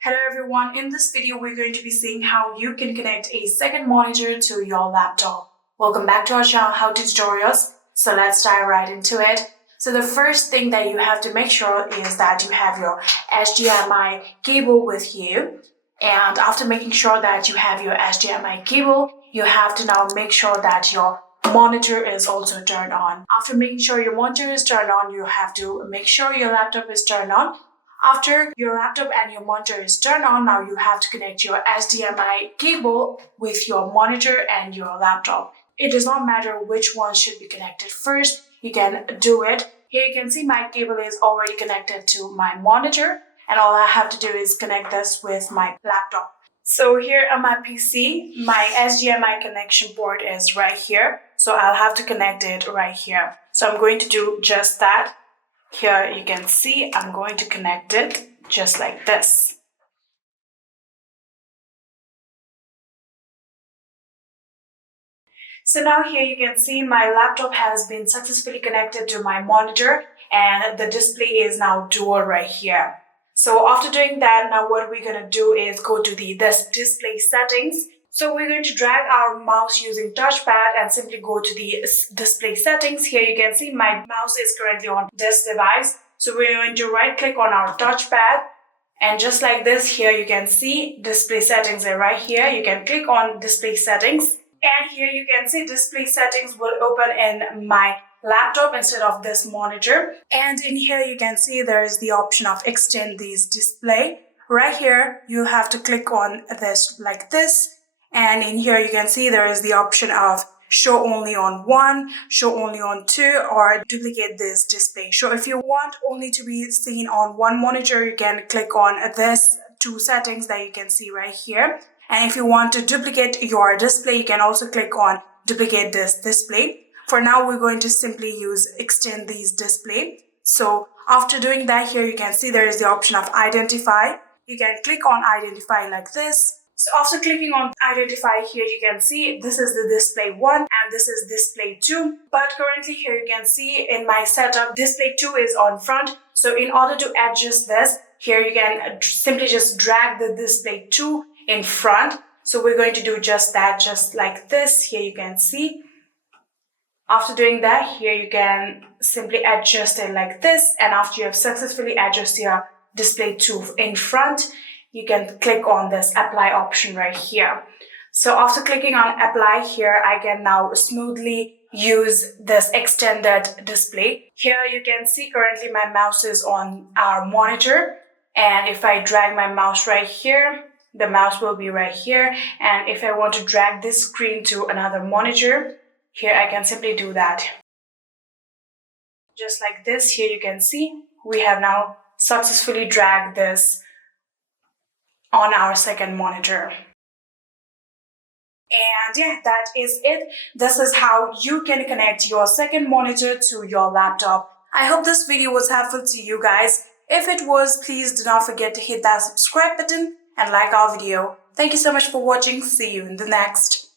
Hello everyone, in this video we're going to be seeing how you can connect a second monitor to your laptop. Welcome back to our channel How To Tutorials. So let's dive right into it. So the first thing that you have to make sure is that you have your HDMI cable with you. And after making sure that you have your HDMI cable, you have to now make sure that your monitor is also turned on. After making sure your monitor is turned on, you have to make sure your laptop is turned on. After your laptop and your monitor is turned on, now you have to connect your HDMI cable with your monitor and your laptop. It does not matter which one should be connected first, you can do it. Here you can see my cable is already connected to my monitor, and all I have to do is connect this with my laptop. So here on my PC, my HDMI connection port is right here. So I'll have to connect it right here. So I'm going to do just that. Here you can see I'm going to connect it just like this. So now here you can see my laptop has been successfully connected to my monitor and the display is now dual right here. So after doing that, now what we're going to do is go to this display settings. So we're going to drag our mouse using touchpad and simply go to the display settings. Here you can see my mouse is currently on this device. So we're going to right click on our touchpad, and just like this, here you can see display settings are right here. You can click on display settings, and here you can see display settings will open in my laptop instead of this monitor. And in here you can see there is the option of extend these display. Right here you have to click on this like this. And in here you can see there is the option of show only on 1, show only on 2, or duplicate this display. So if you want only to be seen on one monitor, you can click on this 2 settings that you can see right here. And if you want to duplicate your display, you can also click on duplicate this display. For now, we're going to simply use extend these display. So after doing that, here you can see there is the option of identify. You can click on identify like this. So after clicking on identify, here you can see this is the display 1 and this is display 2. But currently here you can see in my setup, display 2 is on front. So in order to adjust this, here you can simply just drag the display 2 in front. So we're going to do just that, just like this. Here you can see. After doing that, here you can simply adjust it like this. And after you have successfully adjusted your display 2 in front, you can click on this apply option right here. So after clicking on apply here, I can now smoothly use this extended display. Here you can see currently my mouse is on our monitor. And if I drag my mouse right here, the mouse will be right here. And if I want to drag this screen to another monitor, here I can simply do that. Just like this, here you can see we have now successfully dragged this on our second monitor. And yeah, that is it. This is how you can connect your second monitor to your laptop. I hope this video was helpful to you guys. If it was, please do not forget to hit that subscribe button and like our video. Thank you so much for watching. See you in the next.